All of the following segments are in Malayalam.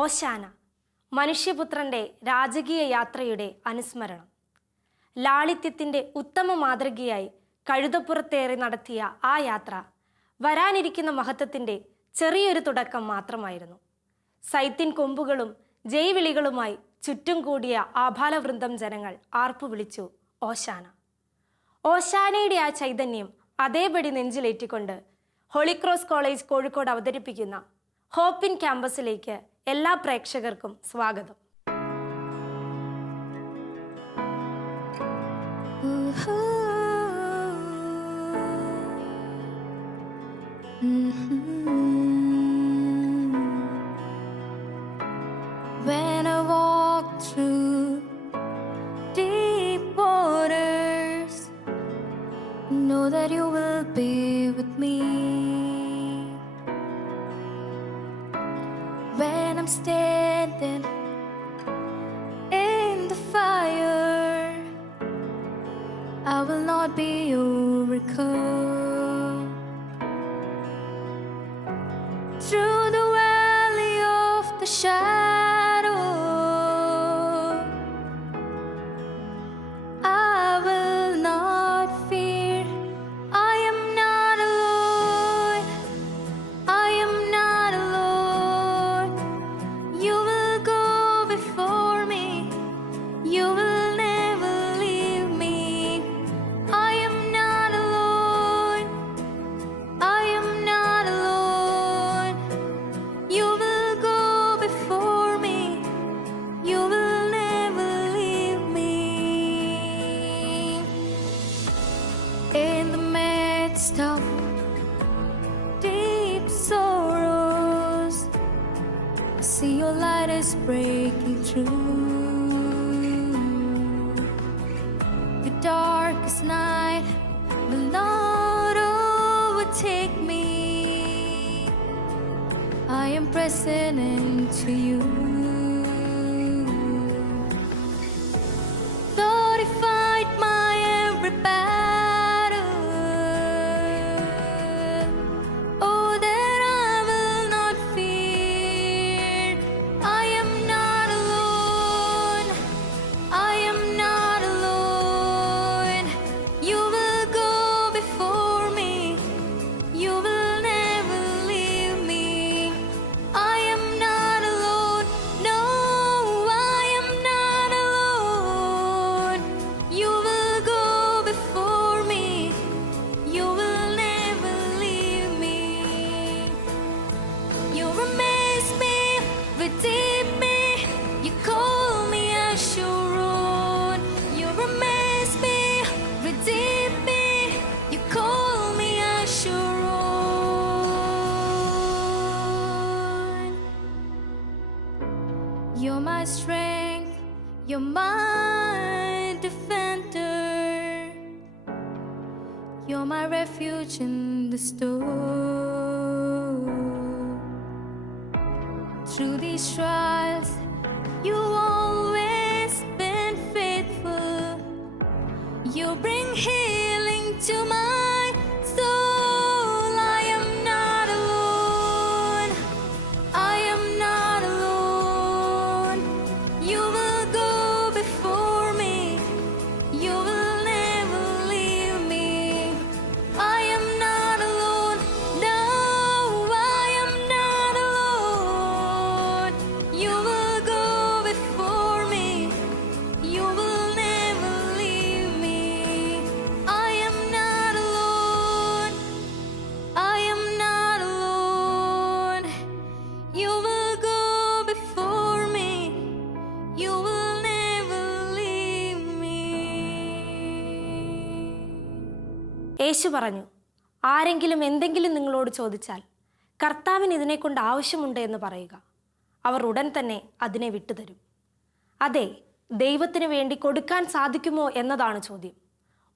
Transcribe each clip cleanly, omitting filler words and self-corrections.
ഓശാന, മനുഷ്യപുത്രൻ്റെ രാജകീയ യാത്രയുടെ അനുസ്മരണം. ലാളിത്യത്തിൻ്റെ ഉത്തമ മാതൃകയായി കഴുതപ്പുറത്തേറി നടത്തിയ ആ യാത്ര വരാനിരിക്കുന്ന മഹത്വത്തിൻ്റെ ചെറിയൊരു തുടക്കം മാത്രമായിരുന്നു. സൈത്തിൻ കൊമ്പുകളും ജയ്വിളികളുമായി ചുറ്റും കൂടിയ ആഭാലവൃന്ദം ജനങ്ങൾ ആർപ്പു വിളിച്ചു ഓശാന. ഓശാനയുടെ ആ ചൈതന്യം അതേപടി നെഞ്ചിലേറ്റിക്കൊണ്ട് ഹോളിക്രോസ് കോളേജ് കോഴിക്കോട് അവതരിപ്പിക്കുന്ന ഹോപ്പിൻ ക്യാമ്പസിലേക്ക് എല്ലാ പ്രേക്ഷകർക്കും സ്വാഗതം. When I walk through deep waters, know that you will be with me. When I'm standing in the fire, I will not be overcome. Through the valley of the shadow, I will not fear. I am not alone. I am not alone. You will go before me. You will never leave me. I am not alone. I am not alone. You will go before me. You will never leave me. In the midst of deep sorrows, I see your light is breaking through. The darkest night will not overtake me. I am pressing into you. Lord, you fight my every battle. Oh, that I will not fear. I am not alone. I am not alone. You will go before me. You will never leave me. I am not alone. No, I am not alone. You will go before me. You will never leave me. You amaze me, redeem me. You call me as your own. You amaze me, redeem me. You call me as your own. You're my strength, you're my defender. You're my refuge in the storm. Through these trials, you always been faithful. You bring healing to my soul. I am not alone. I am not alone. You will go before me. You will never leave me. I am not alone. No, I am not alone. You will go before me. You will never leave me. I am not alone. I am not alone. You will go before me. You will never leave me. യേശു പറഞ്ഞു, ആരെങ്കിലും എന്തെങ്കിലും നിങ്ങളോട് ചോദിച്ചാൽ കർത്താവിന് ഇതിനെക്കൊണ്ട് ആവശ്യമുണ്ട് എന്ന് പറയുക. അവർ ഉടൻ തന്നെ അതിനെ വിട്ടുതരും. അതെ, ദൈവത്തിന് വേണ്ടി കൊടുക്കാൻ സാധിക്കുമോ എന്നതാണ് ചോദ്യം.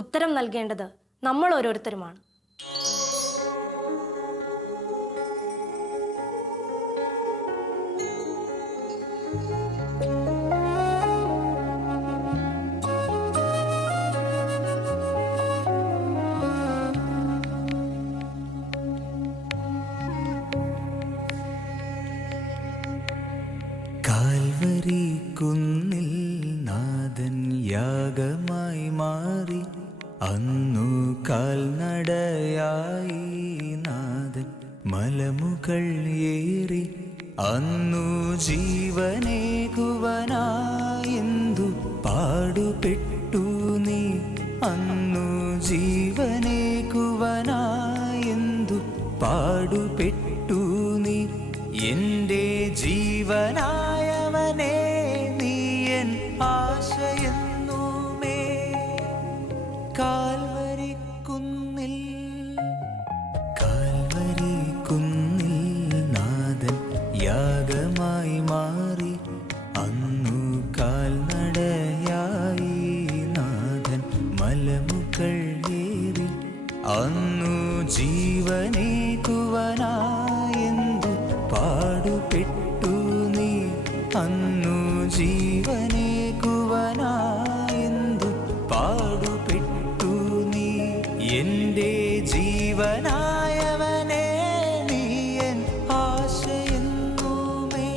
ഉത്തരം നൽകേണ്ടത് നമ്മൾ ഓരോരുത്തരുമാണ്. കുന്നിൽ നാഥൻ യാഗമായി മാറി അന്നു കാൽനടയായി നാഥൻ മലമുകൾ ഏറി അന്നു ജീവനേകുവനായെന്തു പാടുപെട്ടു നീ അന്നു ജീവനേകുവനായെന്തു പാടുപെട്ടു നീ എൻ്റെ ജീവനായവനേ നീ എൻ ആശയെന്നുമേ കാൽവരിക്കുന്നിൽ നാഥൻ യാഗമായി മാറി അന്നു കാൽനടയായി നാഥൻ മലമുകൾ ഏറി അന്നു ജീവനേകുവനായെന്തു പാടുപെട്ടു നീ അന്നു ജീവനേകുവനായെന്തു പാടുപെട്ടു നീ എൻ്റെ ജീവനായവനേ നീ എൻ ആശയെന്നുമേ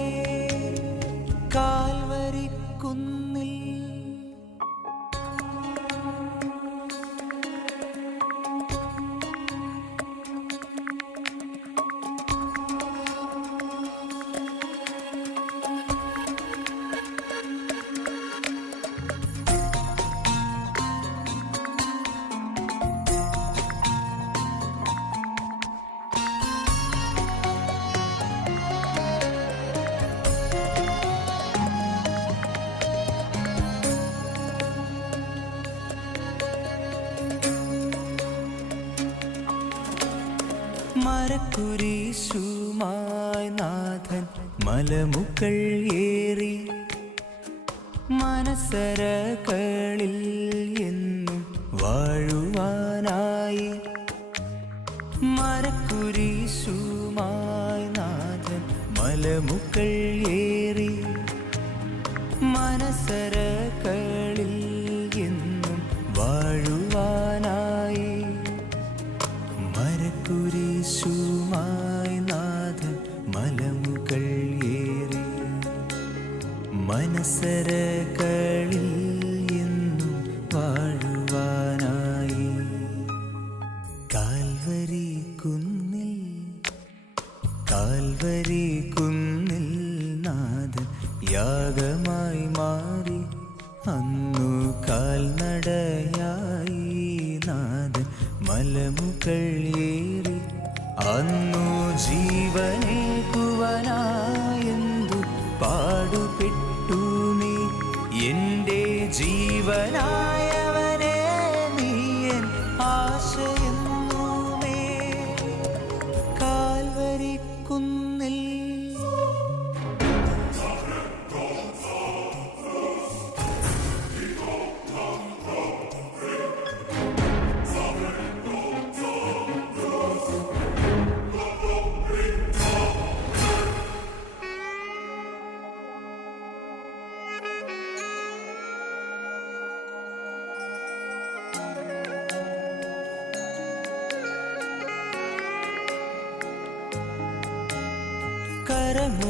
കാൽവരിക്കുന്നിൽ മരക്കുരിശുമായി നാഥൻ മലമുകൾ ഏറി മനസ്സരകളിൽ എന്നും വാഴുവാനായി മരക്കുരിശുമായി നാഥൻ മലമുകൾ ഏറി മനസ്സരകളിൽ എന്നും വാഴുവാനായി മരക്കുരിശുമായി നാഥൻ മലമുകൾ ഏറി മനസ്സരകളിൽ എന്നും വാഴുവാനായി കാൽവരി കുന്നിൽ നാഥൻ യാഗമായി മാറി അന്നു കാൽനടയായി നാഥൻ മലമുകൾ ഏറി അന്നു ജീവനേകുവനായെന്തു പാടുപെട്ടു നീ എൻ്റെ ജീവനായവനേ നീ എൻ ആശയെന്നുമേ കാൽവരിക്കുന്നിൽ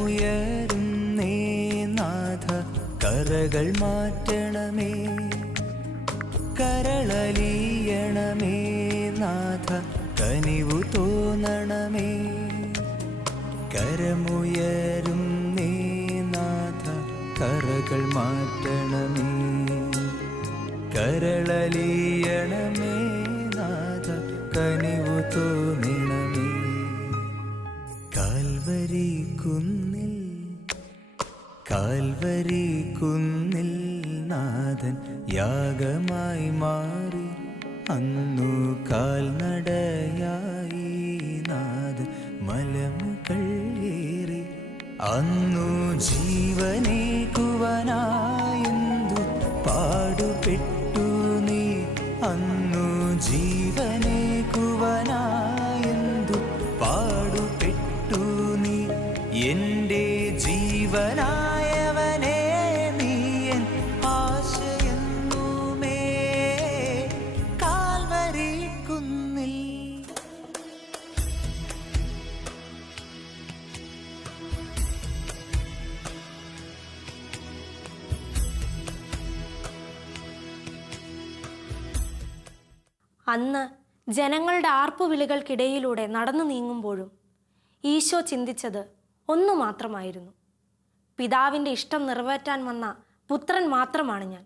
കരമുയരുന്നേ നാഥ കരകൾ മാറ്റണമേ കരളലിയണമേ നാഥ കനിവു തോന്നണമേ കരമുയരുന്നേ നാഥ കരകൾ മാറ്റണമേ കരളലിയണമേ നാഥ കനിവു തോന്നണമേ കാൽവരി കുന്നിൽ നാഥൻ യാഗമായി മാറി അന്നു കാൽനടയായി നാഥൻ മലമുകൾ ഏറി അന്നു ജീവനേകുവനായെന്തു പാടുപെട്ടു നീ അന്നു ജീവനേകുവനായെന്തു പാടുപെട്ടു നീ എൻ്റെ ജീവനായവനേ നീ എൻ ആശയെന്നുമേ കാൽവരിക്കുന്നിൽ അന്ന് ജനങ്ങളുടെ ആർപ്പുവിളികൾക്കിടയിലൂടെ നടന്നു നീങ്ങുമ്പോഴും ഈശോ ചിന്തിച്ചത് ഒന്നു മാത്രമായിരുന്നു: പിതാവിൻ്റെ ഇഷ്ടം നിറവേറ്റാൻ വന്ന പുത്രൻ മാത്രമാണ് ഞാൻ.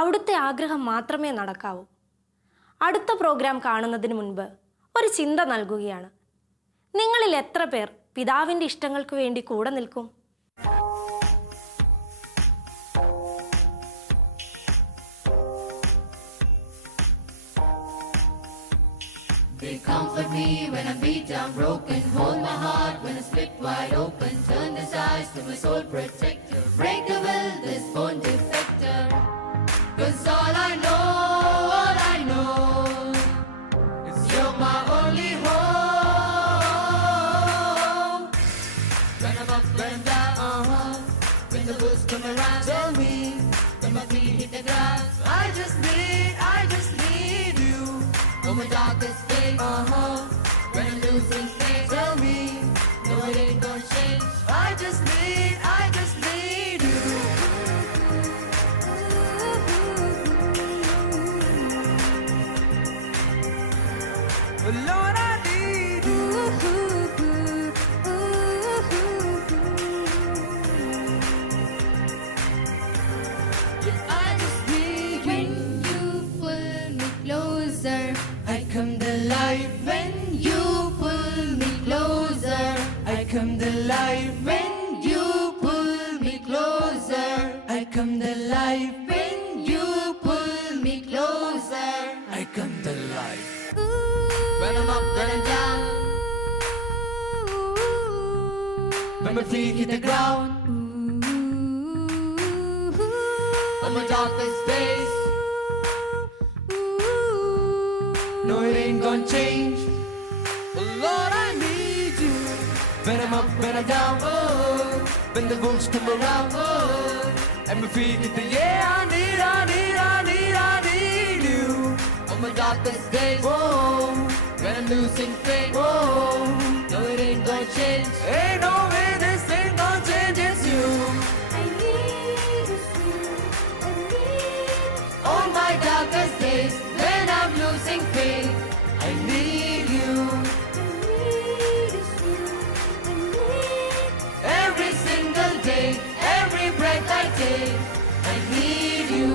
അവിടുത്തെ ആഗ്രഹം മാത്രമേ നടക്കാവൂ. അടുത്ത പ്രോഗ്രാം കാണുന്നതിന് മുൻപ് ഒരു ചിന്ത നൽകുകയാണ്. നിങ്ങളിൽ എത്ര പേർ പിതാവിൻ്റെ ഇഷ്ടങ്ങൾക്ക് വേണ്ടി കൂടെ നിൽക്കും? They comfort me when I'm beat down, broken. Hold my heart when I split wide open. Turn this eyes to my soul protector. Break the will, this bone defector. 'Cause all I know is you're my only hope. When I'm up, when I'm down, when the bulls come around, tell me when my feet hit the ground. I just need you. On my darkest day, when I'm losing faith, tell me, no it ain't gonna change. I just need you. Oh Lord, I need you. I just need when you pull me closer. I come to life when you pull me closer. I come to life. When you pull me closer. I come to life. When you pull me closer. I come to life. When I'm up, when I'm down. When my feet hit the ground. On my darkest days. No, it ain't gonna change. Oh Lord, I need you. When I'm up, when I'm down, oh. When the wolves come around, oh. And my feet hit the I need you. On my darkest days. Oh, When I'm losing faith. oh. No, it ain't gonna change. Ain't no way this ain't gonna change, it's you. I need you. On my darkest days, when I'm losing faith, I need you. every single day, every breath I take, I need you.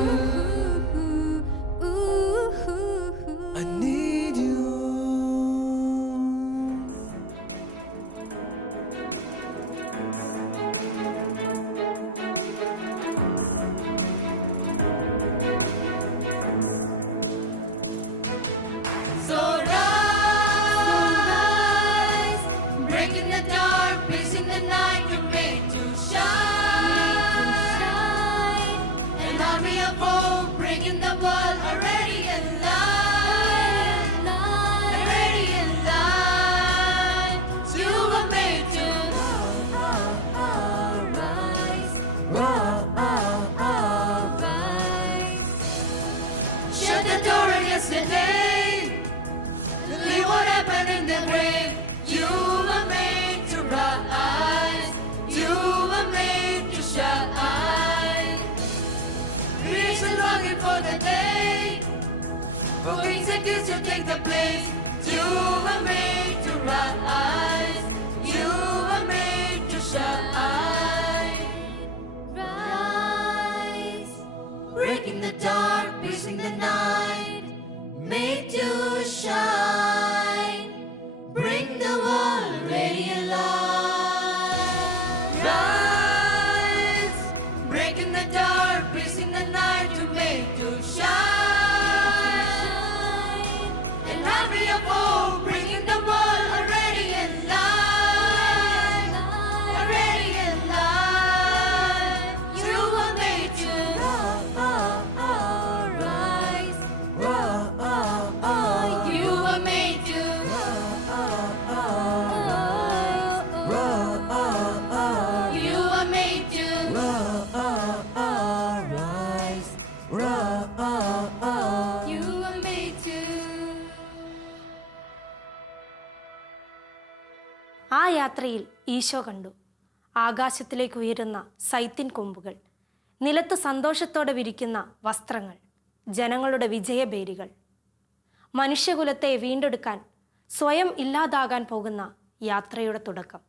I need you. So rise, breaking the dark, piercing the night, you're made to shine. An army of hope, bringing the world already in line, already in line. You were made to rise, rise. Shut the door on yesterday. Leave what happened in the grave. You were made to rise. You were made to shine. Creation longing for the day. For kings and kings to take the place. You were made to rise. You were made to shine. Rise, breaking the dark, piercing the night, made to shine. Bring the world ready alive. Rise, breaking the dark, piercing the night, to make to shine. An army of hope, bringing the world already in line, already in line. You were made to rise. You were made to You were made to Rise. You were made to ആ യാത്രയിൽ ഈശോ കണ്ടു ആകാശത്തിലേക്ക് ഉയരുന്ന സൈത്തിൻ കൊമ്പുകൾ, നിലത്ത് സന്തോഷത്തോടെ വിരിക്കുന്ന വസ്ത്രങ്ങൾ, ജനങ്ങളുടെ വിജയഭേരികൾ. മനുഷ്യകുലത്തെ വീണ്ടെടുക്കാൻ സ്വയം ഇല്ലാതാകാൻ പോകുന്ന യാത്രയുടെ തുടക്കം.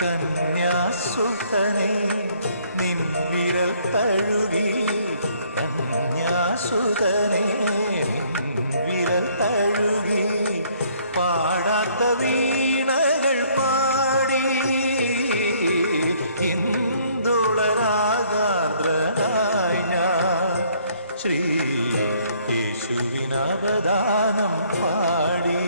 കന്യാസുതനേ നിൻ വിരൽ തഴുകി, കന്യാസുതനേ നിൻ വിരൽ തഴുകി, പാടാത്ത വീണകൾ പാടി ഇന്ദുളരാഗാർദ്രനായി ഞാൻ ശ്രീ യേശുവിനവദാനം പാടി.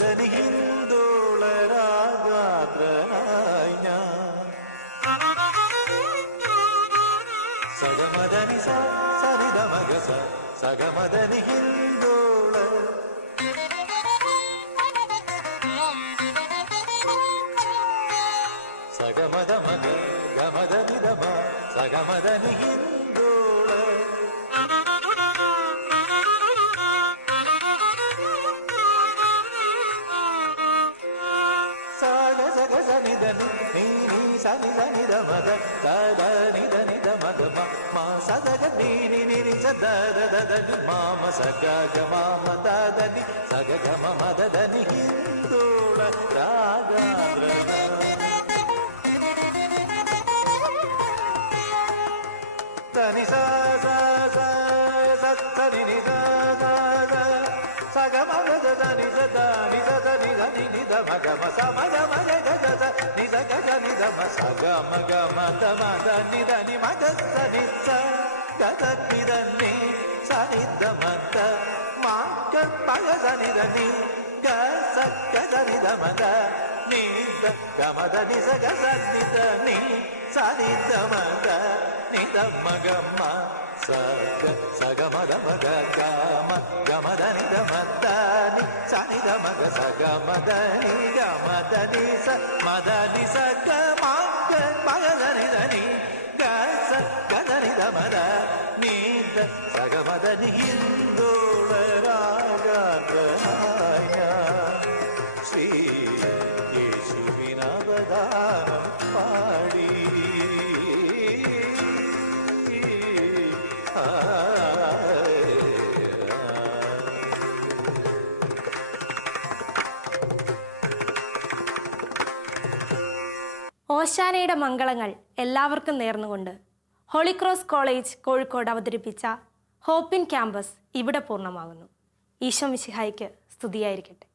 സഗമദനി ഹിന്ദോളരാഗാത്രനായി ഞാൻ സഗമദനി സരിതമഗ സഗമദനി ഹിന്ദോള സഗമദ മഗ ഗമദ നിദമ സഗമദനി ഹിന്ദോള സഗ സഗ സനിദനി നീ നീ സനി സനി ദമദ ദദ നിദ നിദ മദ മ സദഗ നീ നി നി നി സദ ദദ ദദ മാമ സഗ ഗ മാമ ദദനി സഗ ഗ മ ദദനി ഹിന്ദോള രാഗാദ്ര തനി സ സ സ സ തനി നി സ സ സ സഗ മഗ ദനി സ ദനി സ ദനി ദനി നി ദ മഗ മ സ മഗ മഗ ഗ ഗ സ നി സ ഗ ഗ നി ദ മ സഗ മഗ മ ത മ ദ നി ദ നി മഗ സ നി സ ഗ ദ നി ദ നി സ നി ദ മ ത മ ഗ മഗ സ നി ദ നി ഗ സ ഗ ദ നി ദ മ ദ നി ദ ഗ മ ദ നി സ ഗ സ നി ദ നി സ നി ദ മ ദ നി ദ മ ഗ മ സ ഗ സ ഗ മ ഗ മ ഗ ഗ മ ഗ മ ദ നി ദ മ ദ നി സ നി ദ മ ഗ സ ഗ മ ദ നി ഗ മ ദ നി സ മ ദ നി സ ഗ മ ഗ മ ഗ ദ നി ദ നി ഗ സ ഗ ദ നി ദ മ ദ നി ദ സ ഗ മ ദ നി ഹിന്ദോളരാഗാദ്രനായ ശ്രീ യേശുവിനവതാരം പാടി ഓശാനയുടെ മംഗളങ്ങൾ എല്ലാവർക്കും നേർന്നുകൊണ്ട് ഹോളി ക്രോസ് കോളേജ് കോഴിക്കോട് അവതരിപ്പിച്ച ഹോപ്പ് ഇൻ ക്യാമ്പസ് ഇവിടെ പൂർണ്ണമാകുന്നു. ഈശോ മിശിഹായ്ക്ക് സ്തുതിയായിരിക്കട്ടെ.